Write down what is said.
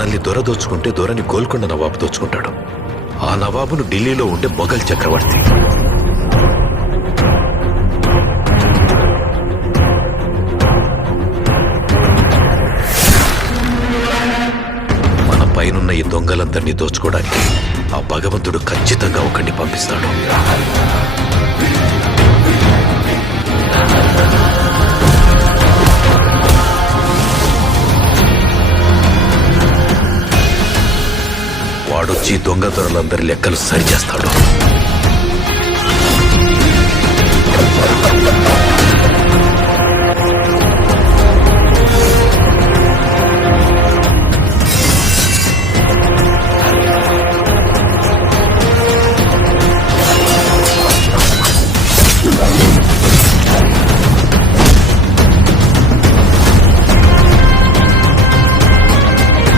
మనల్ని దొర దోచుకుంటే దొరని గోల్కొండ నవాబు దోచుకుంటాడు. ఆ నవాబును ఢిల్లీలో ఉండే మొఘల్ చక్రవర్తి. మన పైనున్న ఈ దొంగలందరినీ దోచుకోవడానికి ఆ భగవంతుడు ఖచ్చితంగా ఒకరిని పంపిస్తాడు. వాడొచ్చి దొంగ దొరలందరి లెక్కలు సరిచేస్తాడు.